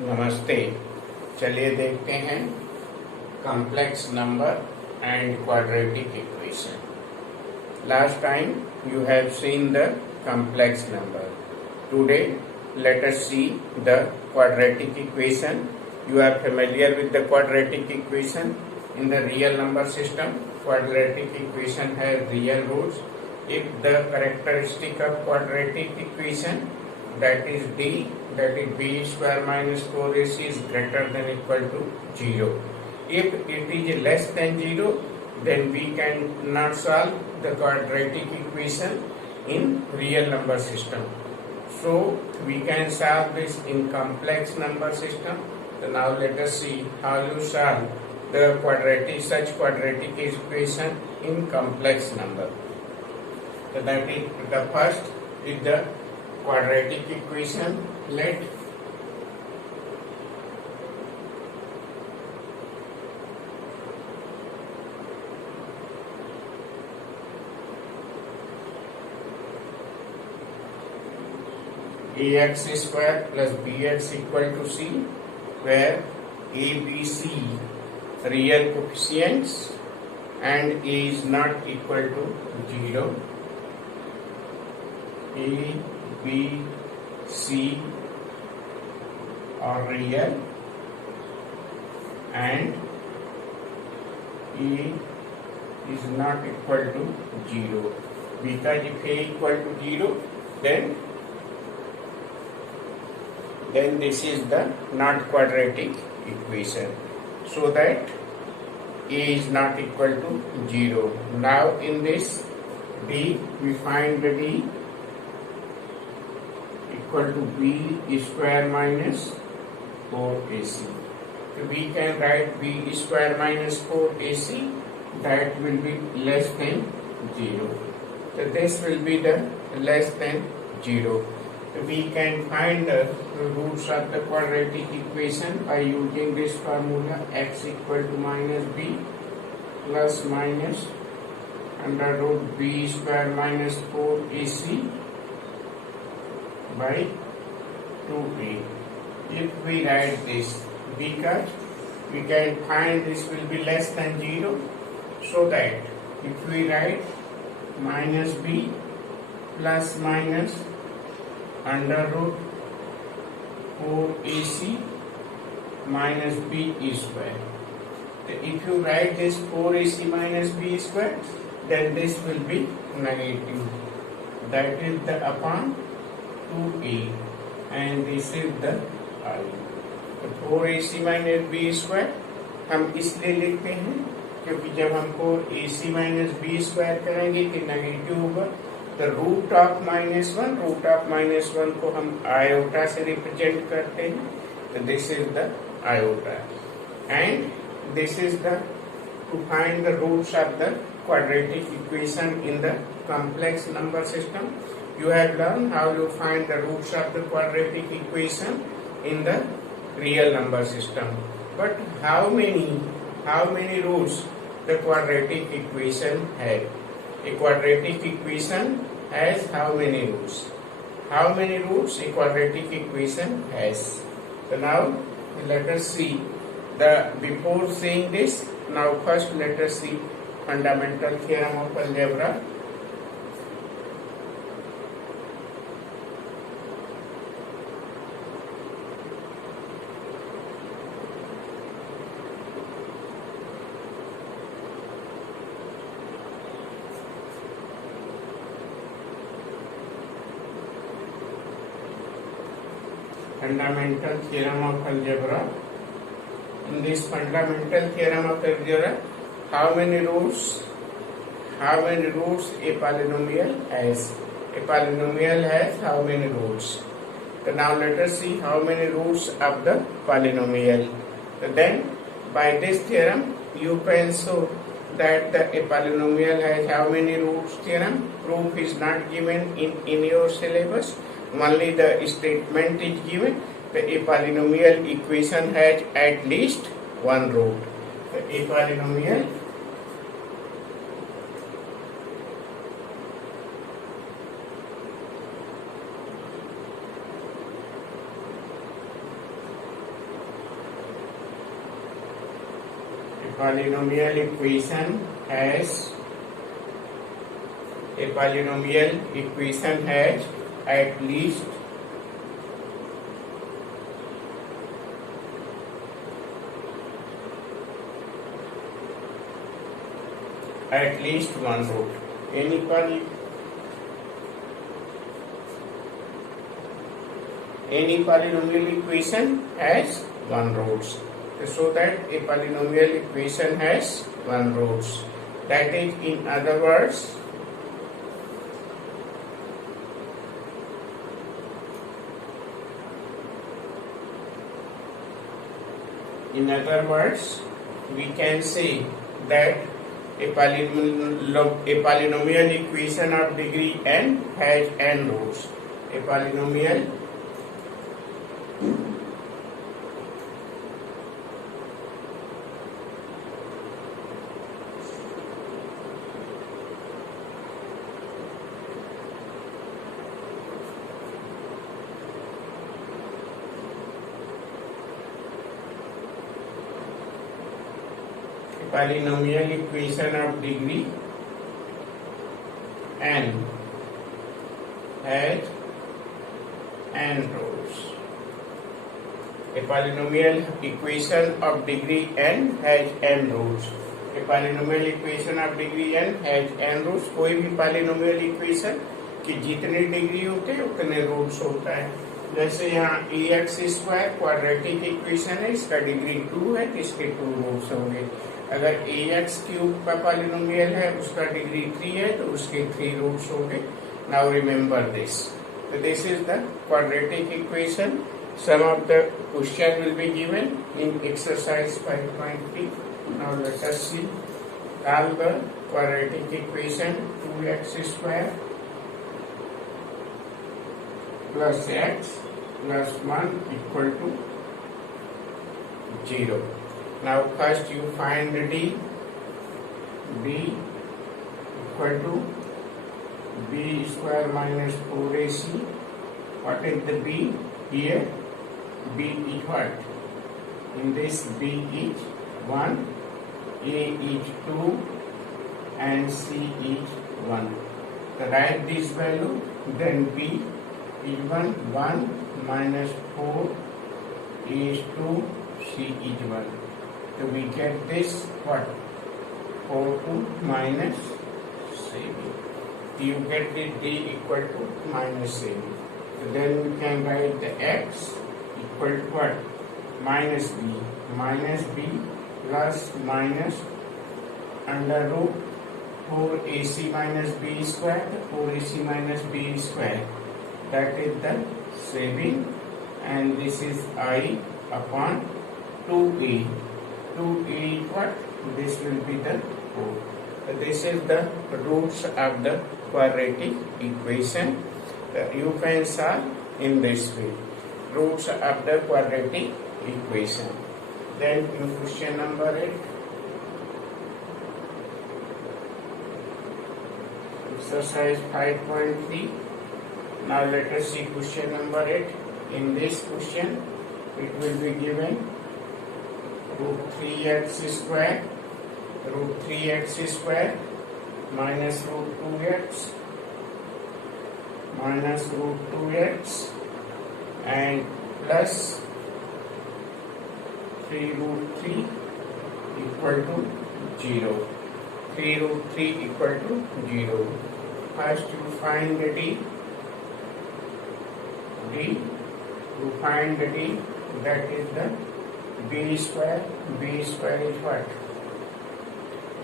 नमस्ते। चलिए देखते हैं complex number and quadratic equation. Last time you have seen the complex number. Today let us see the quadratic equation. You are familiar with the quadratic equation. In the real number system, quadratic equation has real roots. If the characteristic of quadratic equation, that is d, that is b square minus 4ac is greater than equal to 0. If it is less than 0, then we cannot solve the quadratic equation in real number system. So we can solve this in complex number system. So now let us see how you solve the such quadratic equation in complex number. So that is the first is the quadratic equation. Let ax square plus bx equal to c, where a, b, c real coefficients and a is not equal to 0. A, B, C are real and A is not equal to 0, because if A equal to 0, then this is the not quadratic equation, so that A is not equal to 0. Now in this D, we find the D equal to b square minus 4ac. So we can write b square minus 4ac, that will be less than 0. So this will be the less than 0. So we can find the roots of the quadratic equation by using this formula: x equal to minus b plus minus under root b square minus 4ac by 2a. If we write this, because we can find this will be less than 0, so that if we write minus b plus minus under root 4ac minus b square. So if you write this 4ac minus b square, then this will be negative. That is the upon 2a, and this is the I. तो 4ac minus B square हम इसलिए लिखते हैं क्योंकि जब हम 4ac minus B square करेंगे कि नेगेटिव होगा, तो रूट ऑफ माइनस वन को हम आयोटा से रिप्रेजेंट करते हैं. तो this is the iota, and this is the to find the roots of the quadratic equation in the complex number system. You have learned how you find the roots of the quadratic equation in the real number system. But how many roots the quadratic equation has? A quadratic equation has how many roots? How many roots a quadratic equation has? So now let us see before seeing this. Now first let us see fundamental theorem of algebra. Fundamental theorem of algebra. In this fundamental theorem of algebra, how many roots a polynomial has? A polynomial has how many roots? So now let us see how many roots of the polynomial. So then by this theorem you can show that a polynomial has how many roots theorem. Proof is not given in your syllabus, only the statement is given. So a polynomial equation has at least one root. So a polynomial polynomial equation has at least one root. Any polynomial equation has one root. So that a polynomial equation has one root. That is, in other words, we can say that a polynomial equation of degree n has n roots. A polynomial equation of degree n has n rows. A polynomial equation of degree n has n rows. A polynomial equation of degree n has n rows. कोई भी polynomial equation की जितने degree होते हैं उतने roots होता है. जैसे यहाँ ax स्क्वायर क्वाड्रेटिक इक्वेशन है, इसका डिग्री 2 है तो इसके 2 रूट्स होंगे. अगर ax क्यूब का पॉलिनोमियल है उसका डिग्री 3 है तो उसके 3 रूट्स होंगे. Now remember this. So this is the quadratic equation. Some of the question will be given in exercise 5.3. Now let us see. Solve the quadratic equation. 2x square plus x plus 1 equal to 0. Now first you find d equal to b square minus 4ac. What is the b here? B is what? In this b is 1, a is 2 and c is 1. So write this value, then b is 1 minus 4 is 2, c is 1. So we get this what? 4 minus 7. You get the d equal to minus 7. So then we can write the x equal to what? Minus b plus minus under root 4ac minus b square, 4ac minus b square. That is the 7 and this is I upon 2a. 2a what? This will be the 4. So this is the roots of the quadratic equation. You can solve in this way. Roots of the quadratic equation. Then in question number 8, exercise 5.3. Now let us see question number 8. In this question, it will be given root 3x square minus root 2x and plus 3 root 3 equal to 0. 3 root 3 equal to 0. First you find the d. You find the d, that is the b square. B square is what?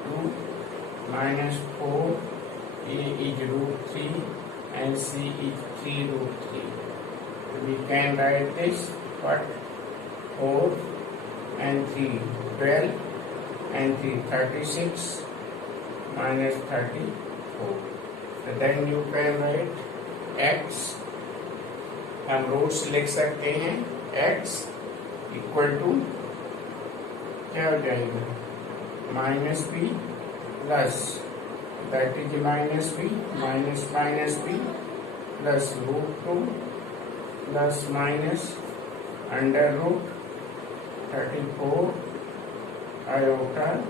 2 minus 4, a is root 3 and c is 3 root 3. So we can write this what? 4 and 3, 12 and 3, 36 minus 34. So then you can write x. हम roots लिख सकते हैं. x equal to क्या हो जाएगा? Minus b plus that is minus b plus root 2 plus minus under root 34 iota,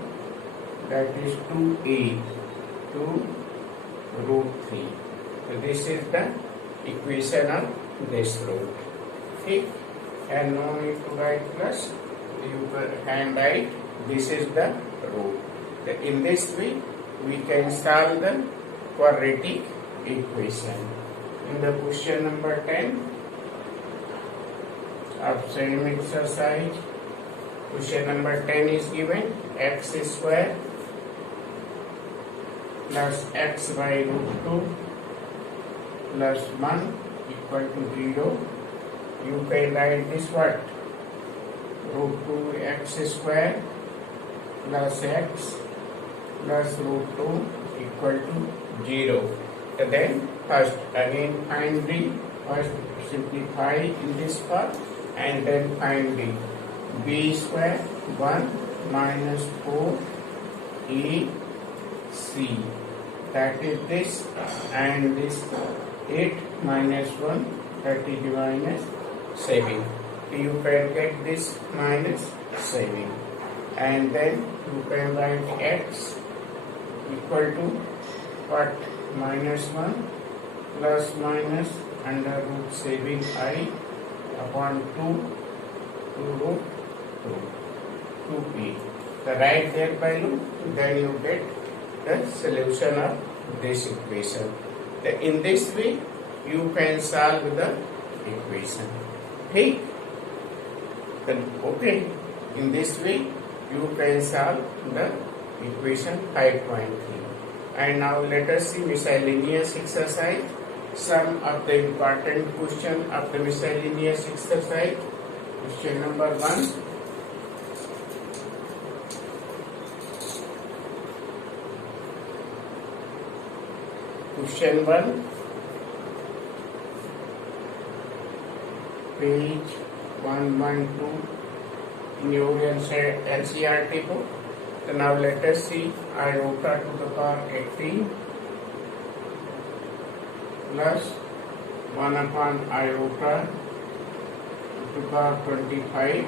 that is 2a to root 3. So this is the equation of this root. Okay, and no need to write plus, you can hand write this is the root. In this way we can solve the quadratic equation. In the question number 10 of same exercise, question number 10 is given x square plus x by root 2 plus 1 equal to 0. You can write this what? Root 2x square plus x plus root 2 equal to 0. And then first again find the, first simplify in this part and then find the b square 1 minus 4ac, that is this, and this 8 minus 1, that is minus 7. You can get this minus 7, and then you can write x equal to what? Minus 1 plus minus under root 7i upon 2 to root 2p. The write that value, then you get the solution of this equation. In this way you can solve the equation. Okay? Then okay, in this way you can solve the equation 5.3. And now let us see miscellaneous exercise. Some of the important question of the miscellaneous exercise. Question number 1. Question 1, page 112 in your NCERT book. So now let us see iota to the power 18 plus 1 upon iota to the power 25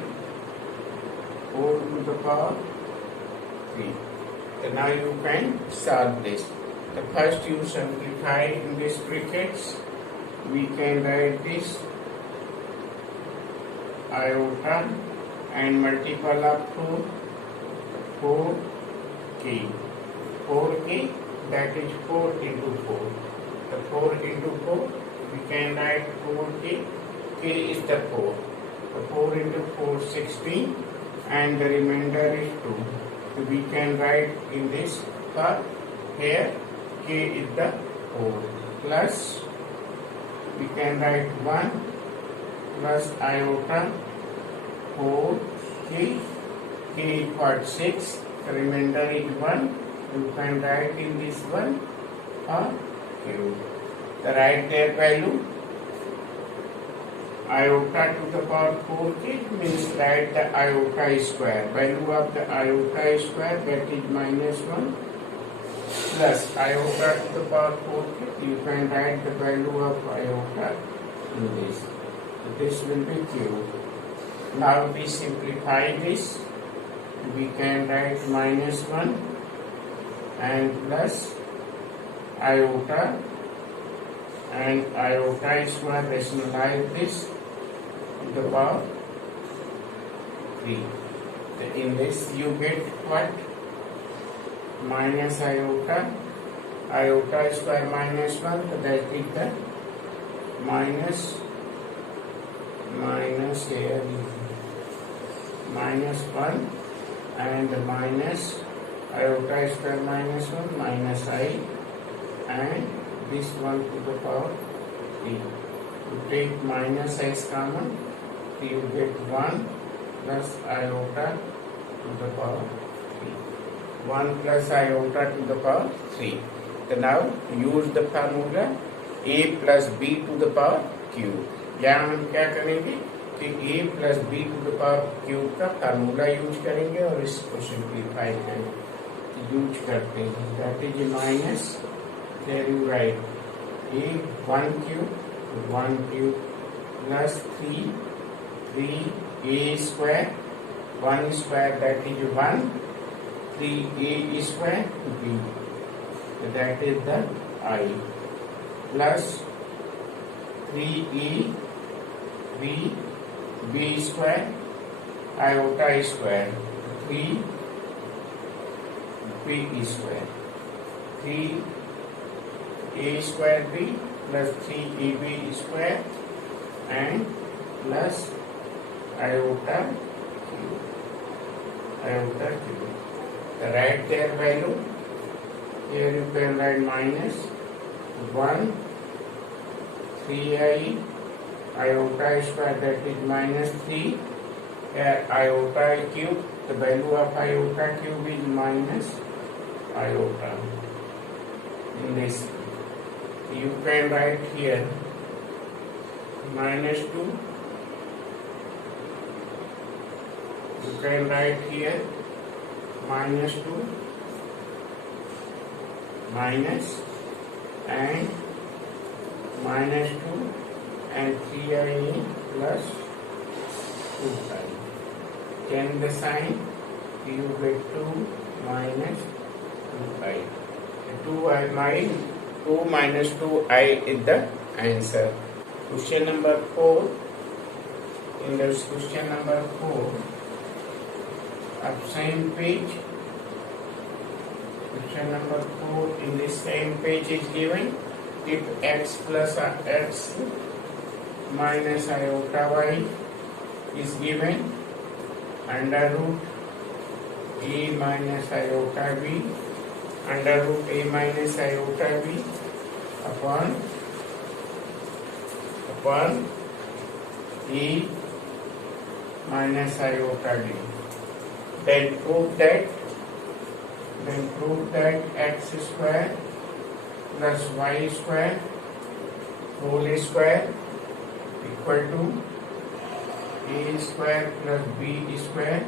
whole to the power 3. So now you can solve this. The first you simplify in these brackets. We can write this iota and multiple of 4k. 4k, that is 4 into 4. The 4 into 4, we can write 4k. K is the 4. The 4 into 4, 16, and the remainder is 2. So we can write in this part here k is the 4 plus we can write 1 plus iota 4k, k equals 6, the remainder is 1. You can write in this one or cube. The write their value iota to the power 4k means write the iota square. Value of the iota square, that is minus 1 plus iota to the power 4k. You can write the value of iota in this. So this will be cube. Now we simplify this. We can write minus 1 and plus iota and iota square, rationalize this to the power 3. So in this you get what? Minus iota square minus 1, so that is the minus here minus 1 and minus iota square minus 1 minus I and this one to the power 3. You take minus x common, so you get 1 plus iota to the power 3. 1 plus iota to the power 3. So now use the formula a plus b to the power cube. यहाँ हम क्या करेंगे कि a plus b to the power cube का formula use करेंगे और इसको simplify करेंगे, यूज करते हैं. That is minus, there you write a 1 cube plus 3a square 1 square, that is 1 3a square b, that is the I, plus 3e b square iota square 3 b square, 3a square b plus 3ab square and plus iota q. Write their value. Here you can write minus 1 3i iota square, that is minus 3. Here iota cube, the value of iota cube is minus iota. In this, you can write here minus 2. You can write here minus 2 minus and minus 2 and 3i plus 2i. Change the sign, you get 2 minus 2i. 2 minus 2i is the answer. Question number 4. In this question number 4, of same page, question number 4 in this same page is given. If x plus x minus iota y is given, under root a minus iota b, under root a minus iota b upon e minus iota d. Then prove that x square plus y square whole square equal to a square plus b square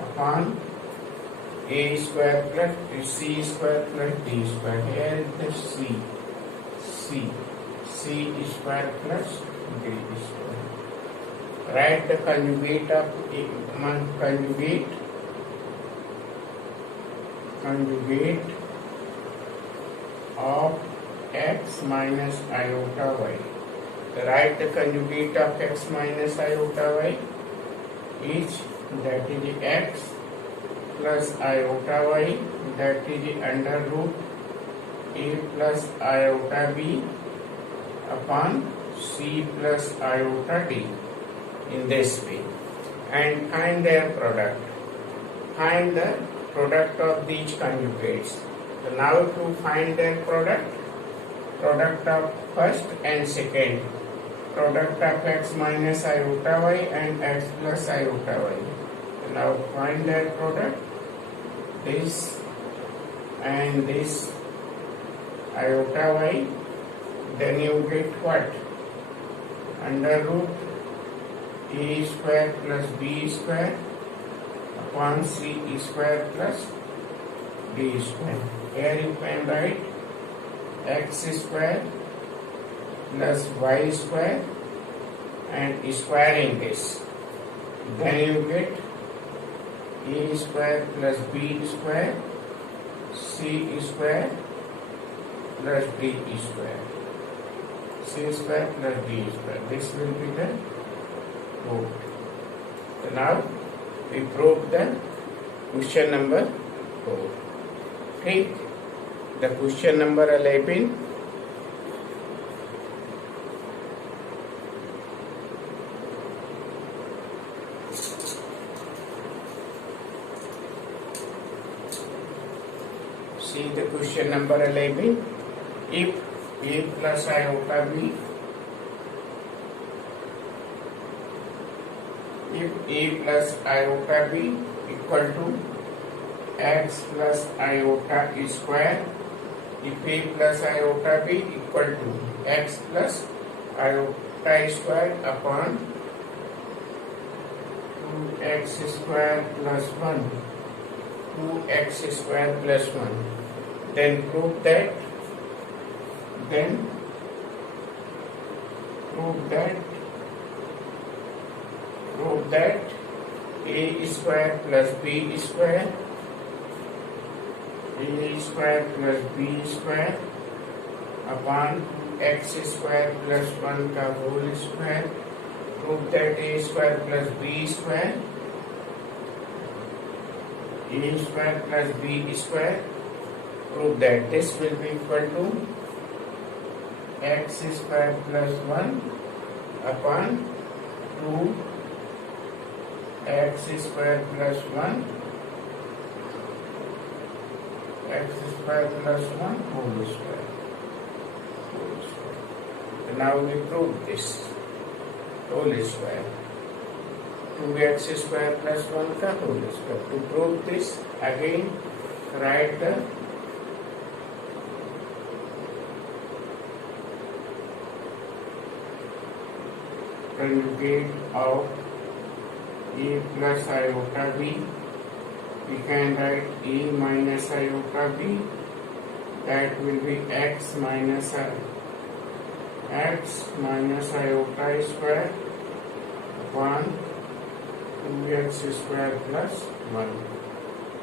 upon a square plus c square plus d square. Here is the c square plus d square. Write the conjugate of x minus iota y. Write the conjugate of x minus iota y is, that is x plus iota y, that is under root a plus iota b upon c plus iota d, in this way, and find their product. Find the product of these conjugates. So now to find their product of first and second, product of x minus iota y and x plus iota y. So now find their product, this and this iota y, then you get what? Under root a square plus b square upon c square plus d square. Here you can write x square plus y square and squaring this. Then you get a square plus b square c square plus d square. C square plus d square. This will be the proof. So now we prove the question number 4. Okay. The question number 11. See the question number 11. If a plus iota b, if a plus iota b equal to x plus iota square, if a plus iota b equal to x plus iota square upon 2x square plus 1, 2x square plus 1, then prove that a square plus b square a square plus b square upon x square plus 1 का whole square. Prove that a square plus b square, a square plus b square. Prove that this will be equal to x square plus 1 upon 2 x square plus 1 x square plus 1 whole square. So now we prove this whole square. 2x square plus 1 का whole square. To prove this, again write the conjugate of a plus iota b. We can write a minus iota b. That will be x minus iota square upon 2x square plus 1.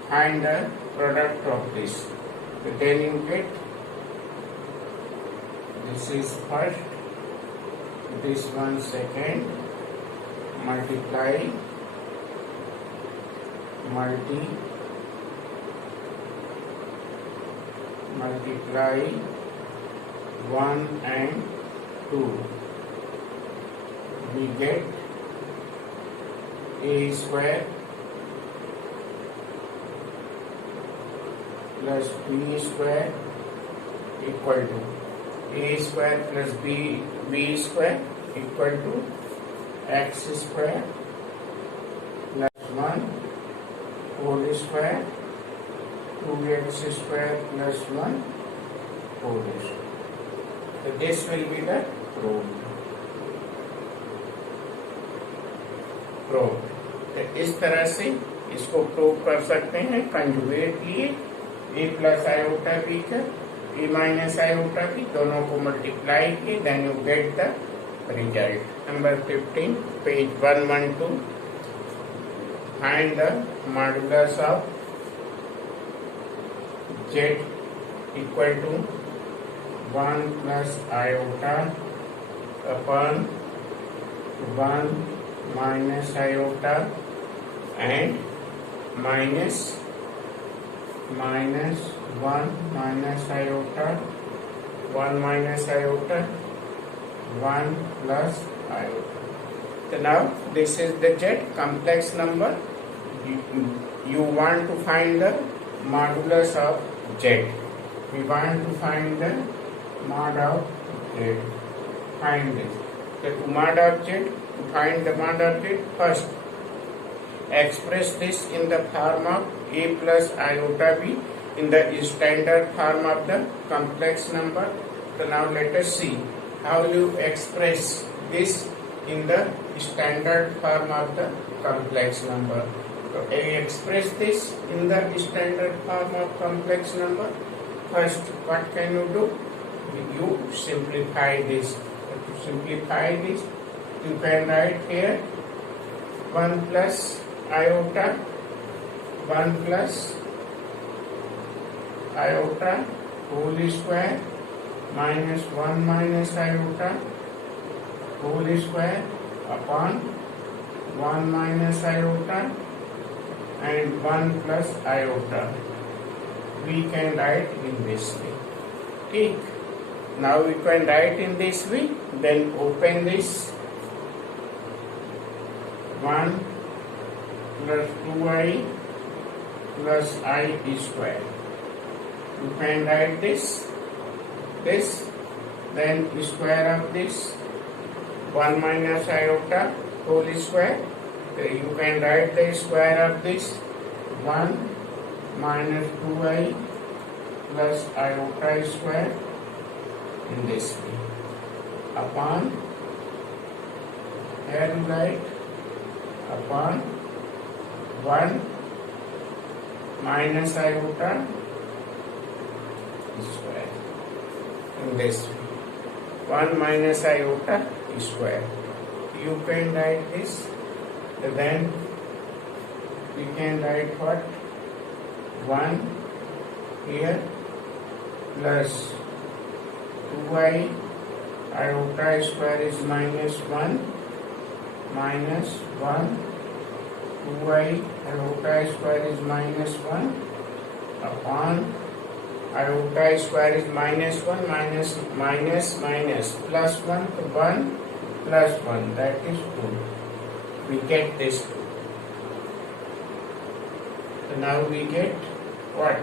Find the product of this. So then you get this is first, this one second, multiply 1 and 2. We get a square plus b square equal to a square plus b square equal to x square plus 1 whole square 2x square plus 1 whole square. So this will be the proof. तो इस तरह से इसको prove कर सकते हैं. Conjugate लिए a plus iota b का a माइनस आयोटा b दोनों को मल्टीप्लाई किए, then you get the result. Number 15 page 112. Find the modulus of z equal to 1 plus iota upon 1 minus iota and minus 1 minus iota 1 minus iota 1 plus iota. So now this is the z complex number. You want to find the modulus of z. We want to find the mod of z. Find this. So to mod of z, to find the mod of z, first express this in the form of a plus iota b in the standard form of the complex number. So now let us see how you express this in the standard form of the complex number. So I express this in the standard form of complex number. First, what can you do? You simplify this. To simplify this, you can write here 1 plus iota 1 plus iota whole square minus 1 minus iota whole square upon 1 minus iota and 1 plus iota. We can write in this way. Okay. Now we can write in this way. Then open this 1 plus 2i plus I square. You can write this, then square of this 1 minus iota whole square. You can write the square of this 1 minus 2i plus iota square in this way upon, here you write upon 1 minus iota square in this way. 1 minus iota square. You can write this, then we can write what? 1 here plus 2y iota square is minus 1 minus 1 2y iota square is minus 1 upon iota square is minus 1 minus minus minus plus 1 to 1 plus 1, that is 2. We get this 2. So now we get what?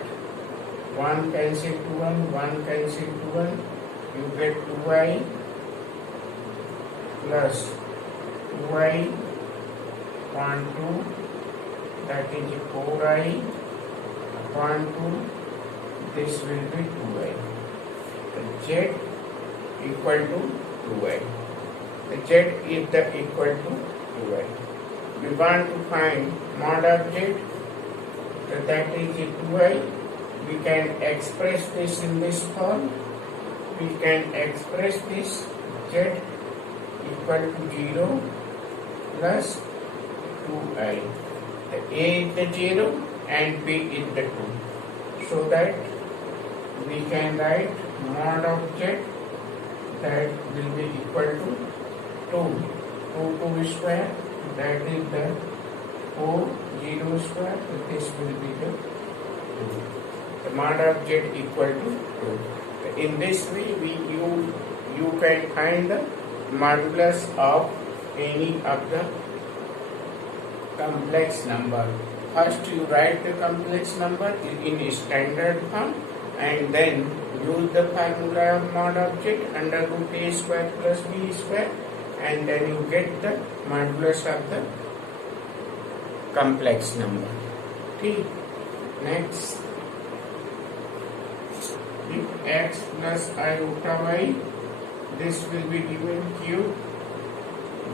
1 cancel to 1, 1 cancel to 1, you get 2y plus 2y upon 2, that is 4y upon 2, this will be 2y. The z equal to 2y. The z is the equal to 2y. We want to find mod of z, so that is 2y. We can express this in this form. We can express this z equal to 0 plus 2i. The a is the 0 and b is the 2. So that we can write mod of z, that will be equal to 2 square, that is the 4 0 square, so this will be the 2. The mod of z equal to 2. In this way, you can find the modulus of any of the complex number. First you write the complex number in standard form and then use the formula of mod of z under root a square plus b square, and then you get the modulus of the complex number. Okay. Next, if x plus iota y, this will be given q,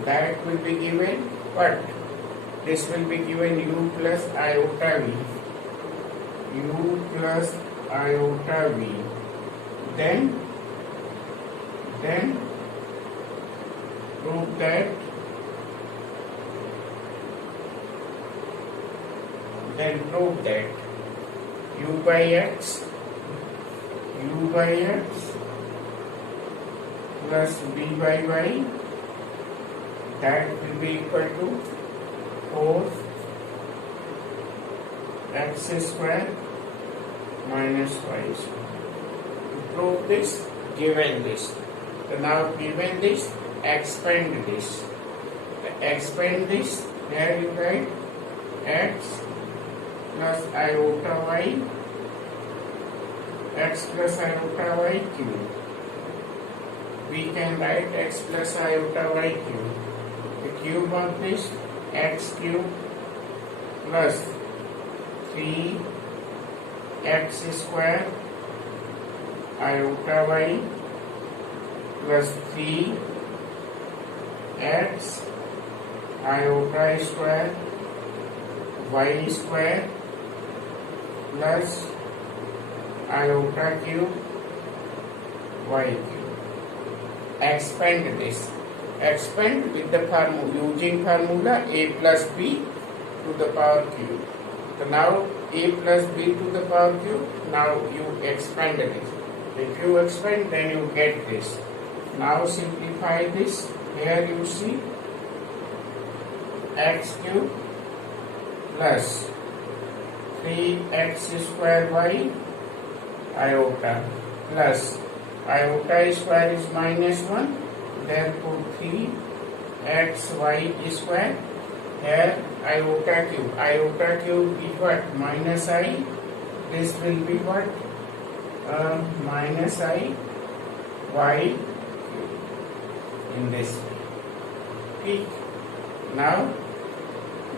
that will be given what? This will be given u plus iota v. U plus iota v. Then prove that u by x plus b by y, that will be equal to 4 x square minus y square. To prove this, given this. So now given this, expand this. Expand this, here you write x plus iota y, x plus iota y cube. We can write x plus iota y cube. The cube of this, x cube plus 3 x square iota y plus 3 x iota square y square plus iota cube y cube. Expand this. Expand with the formula, using formula a plus b to the power cube. So now a plus b to the power cube, now you expand this. If you expand, then you get this. Now simplify this. Here you see x cube plus 3x square y iota plus iota square is minus 1, therefore 3xy square. Here iota cube is what? Minus I. This will be what? Minus I y cube in this way. Okay. Now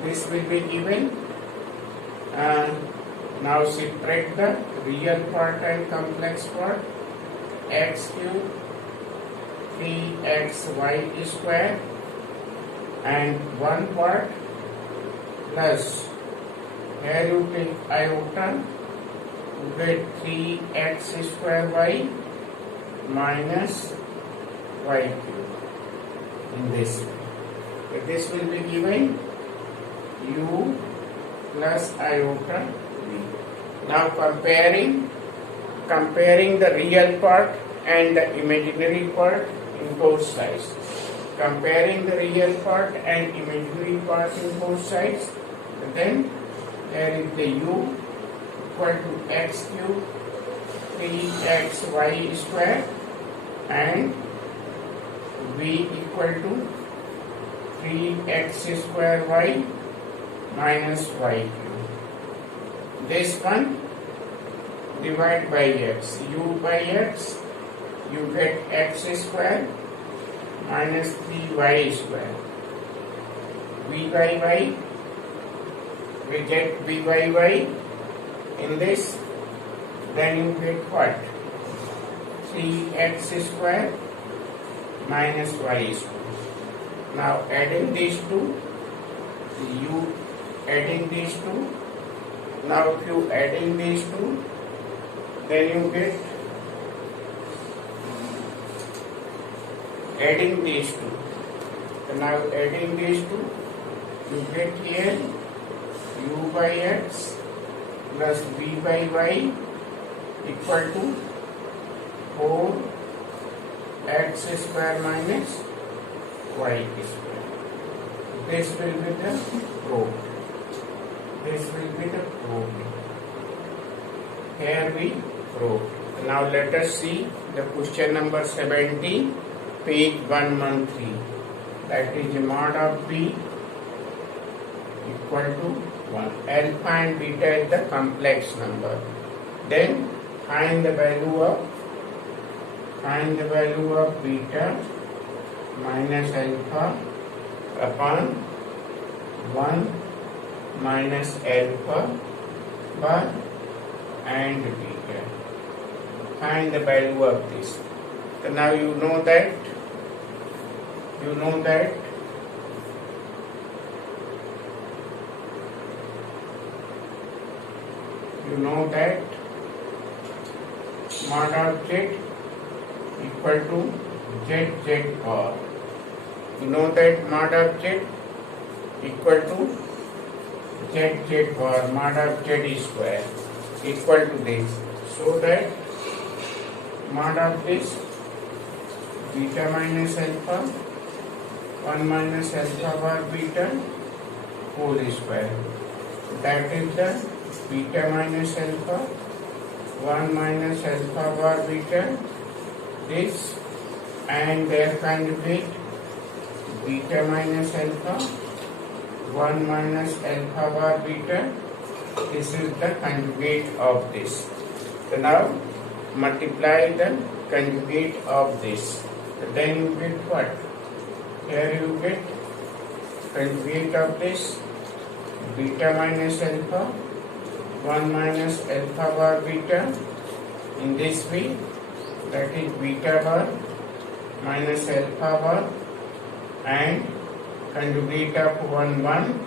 this will be given. Now subtract the real part and complex part. X cube 3xy square and one part plus, here you take iota, you get 3x square y minus y cube in this way. So this will be given u plus iota v. Now comparing comparing the real part and the imaginary part in both sides. Comparing the real part and imaginary part in both sides, then there is the u equal to x cube 3xy square and v equal to 3x square y minus y cube. This one divide by x, u by x, you get x square minus 3y square. V by y, we get v by y in this, then you get what? 3x square minus y square. Now adding these two, you adding these two, now if you adding these two, then you get adding these two. So now adding these two, you get here u by x plus v by y equal to 4x square minus y square. This will be the proof. This will be the proof. Here we prove. Now let us see the question number 70, page 113. That is mod of b equal to 1. Alpha and beta is the complex number. Then find the value of beta minus alpha upon 1 minus alpha bar and beta. Find the value of this. So now you know that mod of z equal to z bar. You know that mod of z equal to z bar, mod of z square equal to this. So that mod of this beta minus alpha 1 minus alpha bar beta whole square. That is the beta minus alpha 1 minus alpha bar beta, this and their conjugate beta minus alpha 1 minus alpha bar beta. This is the conjugate of this. So now multiply the conjugate of this. So then you get what? Here you get conjugate of this beta minus alpha 1 minus alpha bar beta in this way, that is beta bar minus alpha bar and conjugate of 1 1,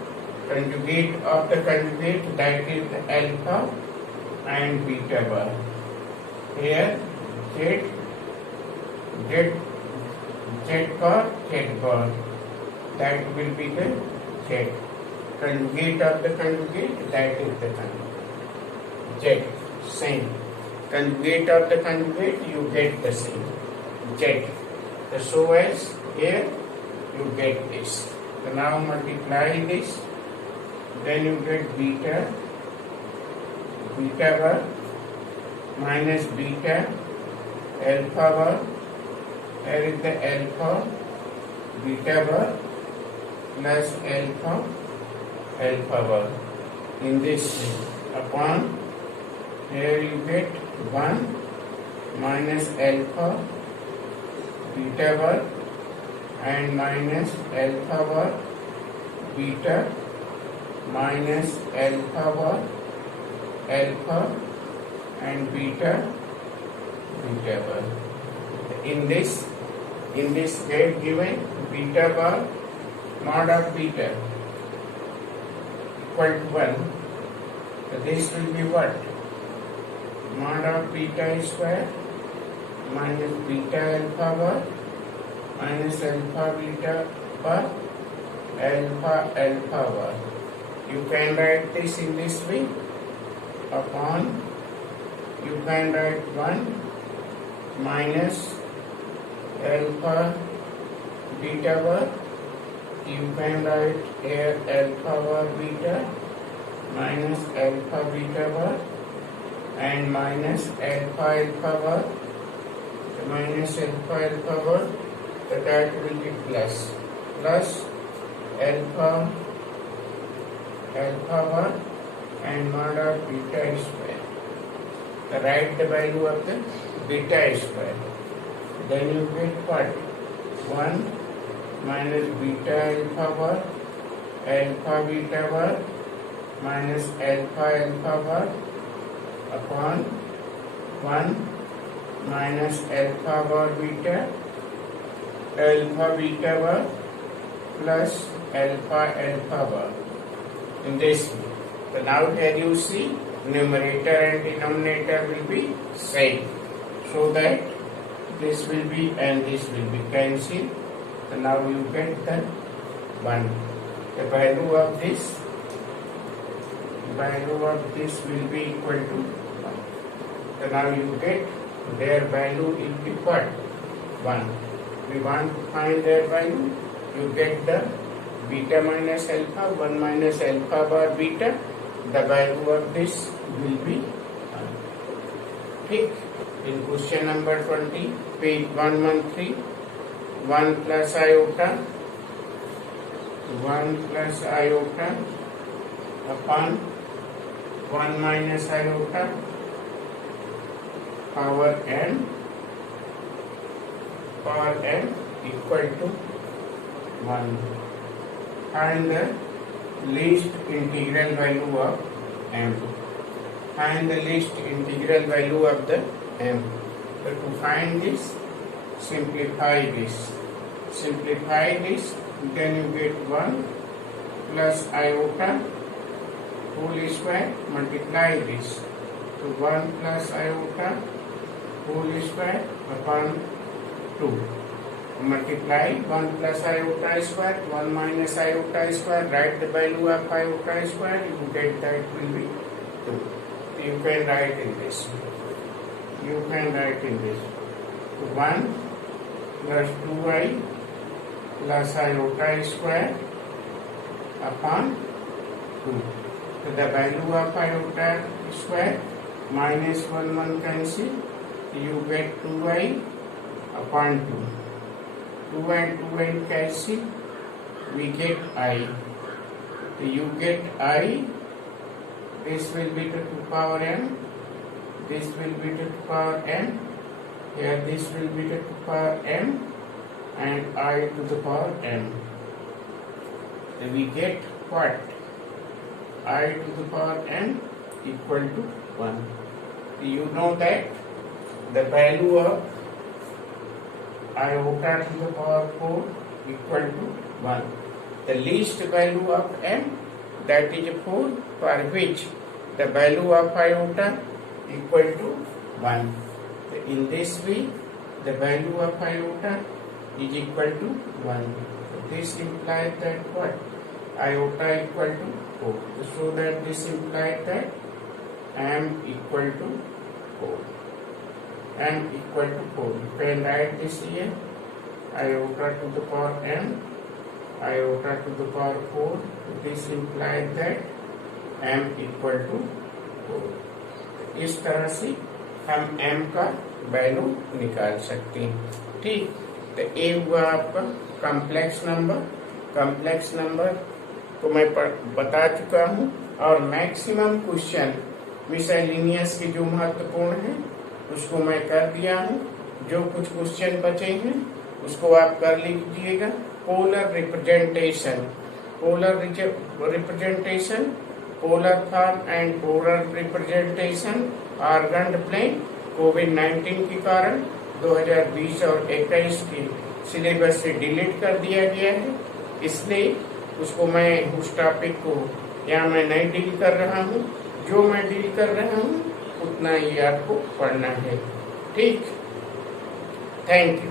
conjugate of the conjugate, that is the alpha and beta bar. Here z bar, that will be the z. Conjugate of the conjugate, that is the conjugate. Z, same. Conjugate of the conjugate, you get the same. Z. So as here you get this. So now multiply this, then you get beta bar minus beta alpha bar. Here is the alpha beta bar plus alpha bar in this upon, here you get 1 minus alpha beta bar and minus alpha bar beta minus alpha bar alpha and beta bar. In this they given beta bar mod of beta equal to 1. So this will be what? Mod of beta square minus beta alpha bar minus alpha beta bar alpha bar. You can write this in this way upon you can write 1 minus alpha beta bar. You can write here alpha bar beta minus alpha beta bar and minus alpha alpha bar. The minus alpha alpha bar, that will be plus alpha alpha bar and mod of beta square. Write the value of the beta square. Then you get what? 1 minus beta alpha bar alpha beta bar minus alpha alpha bar upon 1 minus alpha bar beta bar plus alpha alpha bar. In this way. So now here you see numerator and denominator will be same, so that this will be and this will be cancelled. So now you get the 1. The value of this will be equal to 1. So now you get their value will be what? 1. We want to find their value. You get the beta minus alpha, 1 minus alpha bar beta. The value of this will be 1. Okay. In question number 20, page 113, 1 plus iota upon 1 minus iota power n equal to 1. Find the least integral value of m. Find the least integral value of the m. So to find this, simplify this. Then you get 1 plus iota whole square, multiply this. So 1 plus iota whole square upon 2. Multiply 1 plus iota square, 1 minus iota square, write the value of iota square, you get that will be 2. You can write in this. So 1 plus 2i plus iota square upon 2. So the value of iota square minus 1 cancel, you get 2i upon 2. 2 and 2 cancel, we get I. So you get I, this will be to 2 power n, this will be to 2 power n, here this will be to 2 power n, and I to the power n. So we get what? I to the power n equal to 1. So you know that the value of iota to the power 4 equal to 1. The least value of m, that is 4, for which the value of iota equal to 1. So in this way, the value of iota is equal to 1. So this implies that what? Iota equal to 4. So that this implies that m equal to 4. M equal to 4. You can write this here. Iota to the power m, iota to the power 4. This implies that m equal to 4. इस तरह से हम m का value निकाल सकते हैं. ठीक. तो ये हुआ आपका कॉम्प्लेक्स नंबर को मैं बता चुका हूँ, और मैक्सिमम क्वेश्चन मिसलेनियस के जो महत्वपूर्ण है उसको मैं कर दिया हूँ. जो कुछ क्वेश्चन बचे हैं उसको आप कर लीजिएगा. Polar representation, polar form and polar representation, Argand plane कोविड-19 के कारण 2020 और 21 के सिलेबस से डिलीट कर दिया गया है, इसलिए उसको मैं उस टॉपिक को यहाँ मैं नहीं डील कर रहा हूँ. जो मैं डील कर रहा हूँ उतना ही आपको पढ़ना है. ठीक. Thank you.